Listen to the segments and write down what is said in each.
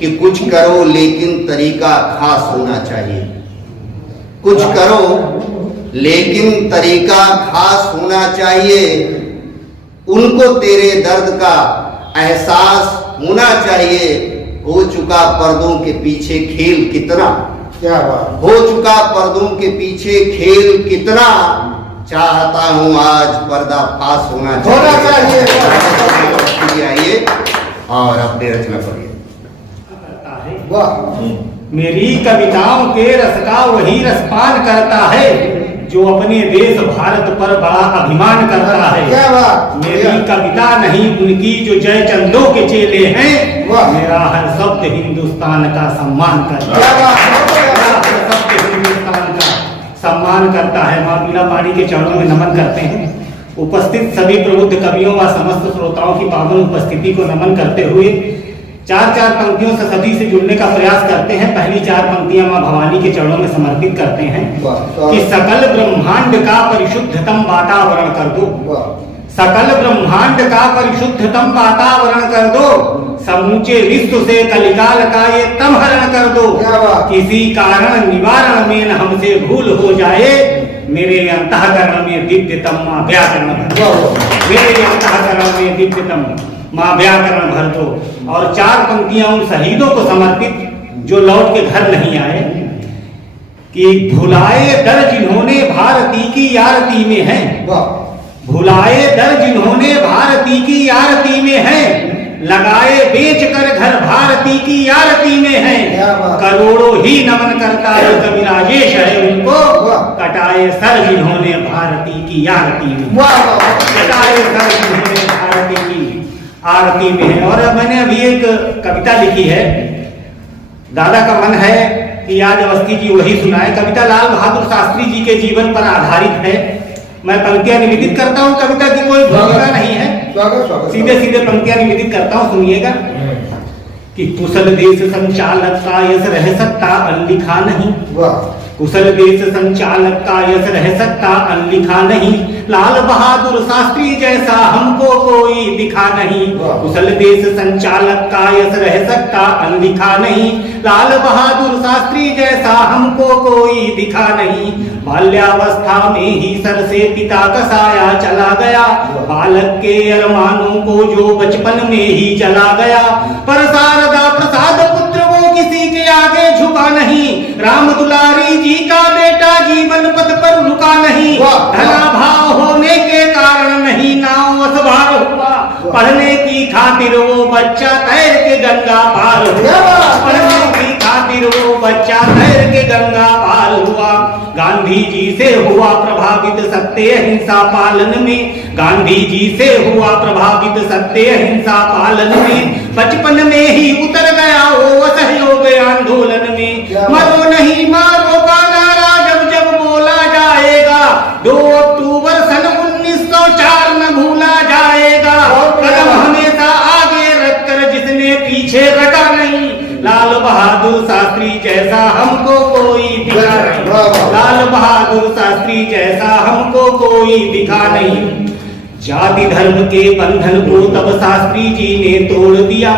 कि कुछ करो लेकिन तरीका खास होना चाहिए। कुछ करो लेकिन तरीका खास होना चाहिए। उनको तेरे दर्द का एहसास होना चाहिए। हो चुका पर्दों के पीछे खेल कितना, क्या बात, हो चुका पर्दों के पीछे खेल कितना, चाहता हूं आज पर्दा फास होना चाहिए। आइए और अपने रचना पढ़िए। मेरी कविताओं के रस का वही रसपान करता है जो अपने देश भारत पर बड़ा अभिमान करता है। क्या बात, मेरी कविता नहीं उनकी जो जय चंदों के चेले हैं। मेरा हर शब्द हिंदुस्तान का सम्मान करता है। मेरा हर शब्द हिंदुस्तान का सम्मान करता है। माँ बीना पानी के चरणों में नमन करते हैं। उपस्थित सभी प्रबुद्ध कवियों व समस्त श्रोताओं की पावन उपस्थिति को नमन करते हुए चार चार पंक्तियों से सभी से जुड़ने का प्रयास करते हैं। पहली चार पंक्तियां मां भवानी के चरणों में समर्पित करते हैं कि सकल ब्रह्मांड का परिशुद्धतम वातावरण कर दो, सकल ब्रह्मांड का परिशुद्धतम वातावरण कर दो, समूचे विश्व से कलिकाल का ये तमहरण कर दो। किसी कारण निवारण में न हमसे भूल हो जाए, मेरे अंतःकरण में दिव्यतम मां व्याकरण भर दो, मेरे अंतःकरण में दिव्यतम मां व्याकरण भर दो। और चार पंक्तियां उन शहीदों को समर्पित जो लौट के घर नहीं आए कि भुलाए दर जिन्होंने भारती की आरती में है, भुलाए दर जिन्होंने भारती की आरती में है, लगाए बेच कर घर भारती की आरती में है। करोड़ों ही नमन करता है कवि राजेश है उनको, कटाए सर जिन्होंने भारती की आरती में, कटाए सर जिन्होंने भारती की आरती में है। और मैंने अभी एक कविता लिखी है, दादा का मन है कि आज अवस्थी जी वही सुनाए। कविता लाल बहादुर शास्त्री जी के जीवन पर आधारित है। मैं पंक्तियां निवेदित करता हूँ, कविता की कोई भूमिका नहीं है, सीधे सीधे पंक्तियां निवेदित करता हूँ, सुनिएगा। कि कुशल देश संचालक का यश रह सकता अनलिखा नहीं, कुशल देश संचालक का यश रह सकता अनलिखा नहीं, लाल बहादुर शास्त्री जैसा हमको कोई दिखा नहीं। कुशल देश संचालक का यश रह सकता अनलिखा नहीं, लाल बहादुर शास्त्री जैसा हमको कोई दिखा नहीं। बाल्यावस्था में ही सर से पिता का साया चला गया, बालक के अरमानों को जो बचपन में ही चला गया। पर शारदा प्रसाद पुत्र वो किसी के आगे झुका नहीं, राम दुलारी जी का बेटा जीवन पथ पर रुका नहीं। धना भाव होने के कारण नहीं नाव सवार हुआ, पढ़ने की खातिर वो बच्चा तैर के गंगा पार हुआ, पढ़ने की खातिर वो बच्चा तैर के गंगा पार हुआ। गांधी जी से हुआ प्रभावित सत्य अहिंसा पालन में, गांधी जी से हुआ प्रभावित सत्य अहिंसा पालन में। बचपन में ही उतर गया वो असहयोग आंदोलन में। मरो नहीं मारो का नारा जब जब बोला जाएगा, 2 अक्टूबर सन 1904 न भूला जाएगा। कदम हमेशा आगे रखकर जिसने पीछे रखा नहीं, लाल बहादुर शास्त्री जैसा हमको कोई दिखा नहीं, लाल बहादुर शास्त्री जैसा हमको कोई दिखा नहीं। जाति धर्म के बंधन को तब शास्त्री जी ने तोड़ दिया,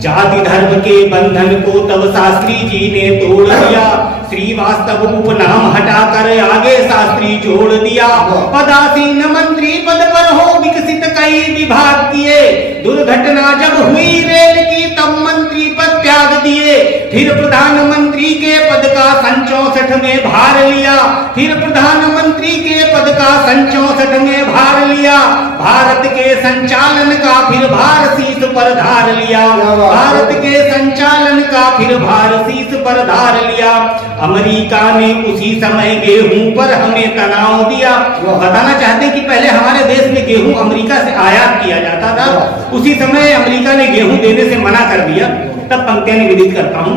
जाति धर्म के बंधन को तब शास्त्री जी ने तोड़ दिया। श्रीवास्तव उपनाम हटाकर आगे शास्त्री जोड़ दिया। पदासीन मंत्री पद पर हो विकसित कई विभाग किए, दुर्घटना जब हुई रेल की तब मंत्री पद त्याग दिए। फिर प्रधानमंत्री के पद का सन 64 में भार लिया, फिर प्रधानमंत्री के पद का सन 64 में भार लिया। भारत के संचालन का फिर भार शीश पर धार लिया, भारत के संचालन का फिर भार शीश पर धार लिया। अमेरिका ने उसी समय गेहूं पर हमें तनाव दिया। बताना चाहते कि पहले हमारे देश में गेहूं अमेरिका से आयात किया जाता था, उसी समय अमेरिका ने गेहूं देने से मना कर दिया। तब पंक्तियां निवेदित करता हूं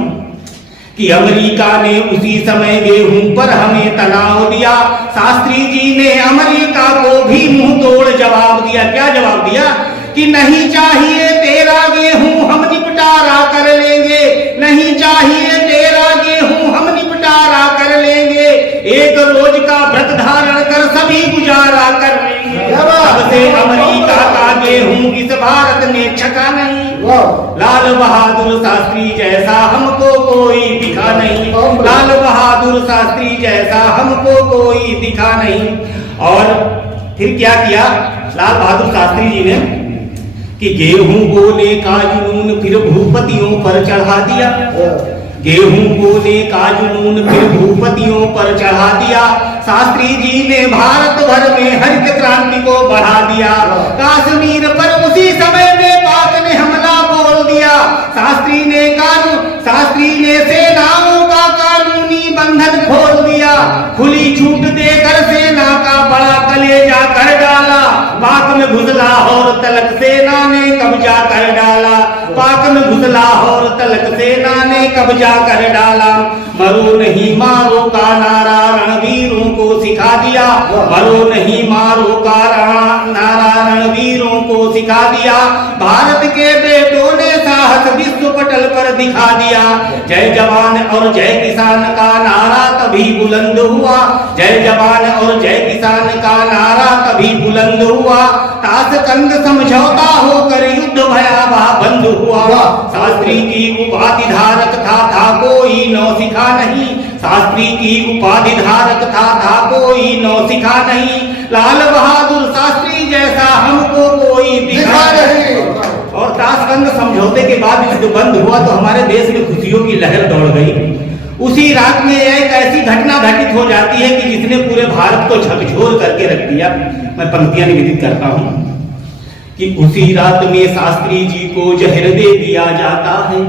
कि अमेरिका ने उसी समय गेहूं पर हमें तनाव दिया। शास्त्री जी ने अमेरिका को भी मुंह तोड़ जवाब दिया। क्या जवाब दिया? कि नहीं चाहिए तेरा गेहूं हम निपटारा कर लेंगे, नहीं चाहिए तेरा गेहूं हम निपटारा कर लेंगे। एक रोज का व्रत धारण कर सभी गुजारा कर लेंगे। तब से अमेरिका का गेहूं इस भारत ने छका नहीं, लाल बहादुर शास्त्री जैसा हमको कोई दिखा नहीं, लाल बहादुर शास्त्री जैसा हमको कोई दिखा नहीं। और फिर क्या किया लाल बहादुर शास्त्री जी ने कि गेहूं बोने का जुनून फिर भूपतियों पर चढ़ा दिया, गेहूं बोने का जुनून फिर भूपतियों पर चढ़ा दिया। शास्त्री जी ने भारत भर में हरित क्रांति को बढ़ा दिया। कश्मीर पर उसी समय में पाक ने हमला बोल दिया। शास्त्री ने सेनाओं का कानूनी बंधन खोल दिया, खुली छूट देकर सेना का बड़ा कलेजा कर डाला। पाक में घुस लाहौर तलक सेना ने कब्जा कर डाला, पाक में घुस लाहौर तलक सेना ने कब्जा कर डाला। मरो नहीं मारो का नारा रणवीरों को सिखा दिया, मरो नहीं मारो का नारा रणवीरों को सिखा दिया। भारत के बेटों ने साहस विश्व पटल पर दिखा दिया। जय जवान और जय किसान का नारा तभी बुलंद हुआ, जय जवान और जय किसान का नारा तभी बुलंद हुआ। ताशकंद समझौता होकर युद्ध भयावह बंद हुआ। शास्त्री की उपाधि धारक था कोई नौसिखा नहीं, शास्त्री की उपाधि धारक था कोई नौसिखा नहीं। लाल बहादुर शास्त्री जैसा हमको कोई दिखा नहीं। और ताशकंद समझौते के बाद युद्ध बंद हुआ तो हमारे देश में खुशियों की लहर दौड़ गई। उसी रात में एक ऐसी घटना घटित हो जाती है कि जिसने पूरे भारत को झकझोर करके रख दिया। मैं पंक्तियां निवेदित करता हूं कि उसी रात में शास्त्री जी को जहर दे दिया जाता है,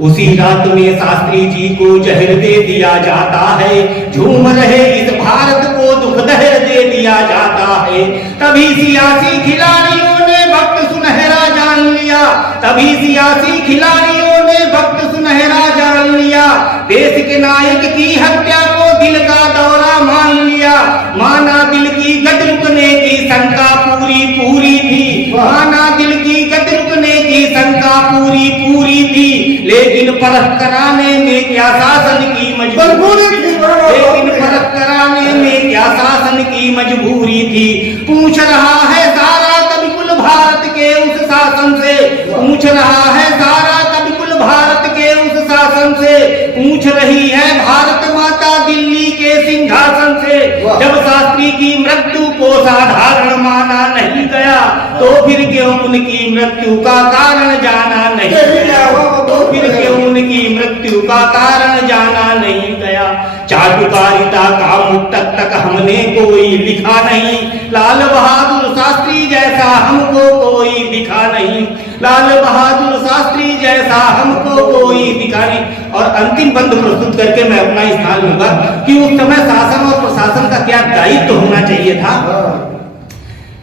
उसी रात में शास्त्री जी को जहर दे दिया जाता है। झूम रहे इस भारत को दुख दहर दे दिया जाता है। तभी सियासी खिलाड़ियों ने वक्त सुनहरा जान लिया, तभी सियासी खिलाड़ियों ने वक्त सुनहरा जान लिया। देश के नायक की हत्या को दिल का दौरा मान लिया। माना दिल की गति रुकने की शंका पूरी पूरी थी, माना दिल की गति रुकने की शंका पूरी पूरी थी। लेकिन परख कराने में क्या शासन की मजबूरी थी, लेकिन परख कराने में क्या शासन की मजबूरी थी। पूछ रहा है सारा कवि कुल भारत के उस शासन से, पूछ रहा है सारा कवि कुल भारत के उस शासन से। पूछ रही है भारत माता दिल्ली के सिंहासन से। जब शास्त्री की मृत्यु को साधारण माना नहीं गया तो फिर क्यों उनकी मृत्यु का कारण जाना नहीं गया, तो फिर क्यों उनकी मृत्यु का कारण जाना नहीं गया। चाटुकारिता का मुक्तक तक हमने कोई लिखा नहीं, लाल बहादुर शास्त्री जैसा हमको कोई दिखा नहीं, लाल बहादुर शास्त्री जैसा हमको कोई दिखा नहीं। और अंतिम बंद प्रस्तुत करके मैं अपना स्थान लूंगा कि उस समय शासन और प्रशासन का क्या दायित्व होना चाहिए था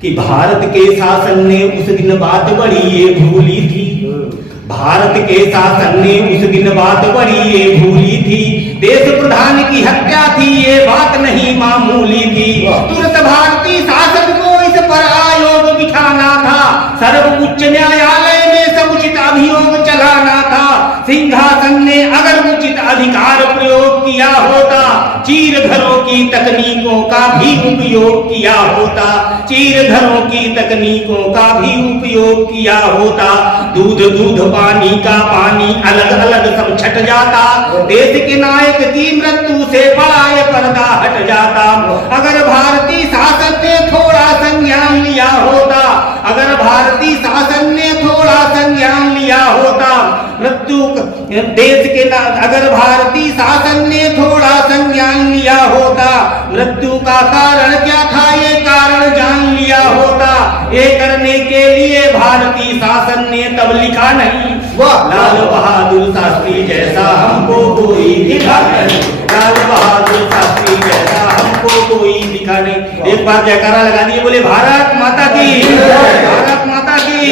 कि भारत के शासन ने उस दिन बात बड़ी ये भूली थी, भारत के शासन ने उस दिन बात बड़ी ये भूली थी। देश प्रधान की हत्या थी ये बात नहीं मामूली थी। तुरंत भारतीय शासन को इस पर आयोग बिठाना था, सर्वोच्च न्यायालय में समुचित अभियोग चलाना था। सिंहासन ने अगर उचित अधिकार प्रयोग किया होता, चीर घरों की तकनीकों का भी उपयोग किया होता, चीर घरों की तकनीकों का भी उपयोग किया होता। दूध दूध पानी का पानी अलग अलग सब छट जाता। देश के नायक की मृत्यु से बड़ा ये पर्दा हट जाता। अगर भारतीय शासन ने थोड़ा संज्ञान लिया होता, अगर भारतीय शासन ने थोड़ा संज्ञान लिया होता मृत्यु देश के अगर भारतीय शासन ने थोड़ा संज्ञान लिया होता, मृत्यु का कारण क्या था ये कारण जान लिया होता। ये करने के लिए भारतीय शासन ने तब लिखा नहीं, लाल बहादुर शास्त्री जैसा हमको कोई दिखा नहीं, लाल बहादुर शास्त्री जैसा हमको कोई दिखा नहीं। एक बार जयकारा लगा दिए, बोले भारत माता की, भारत माता की।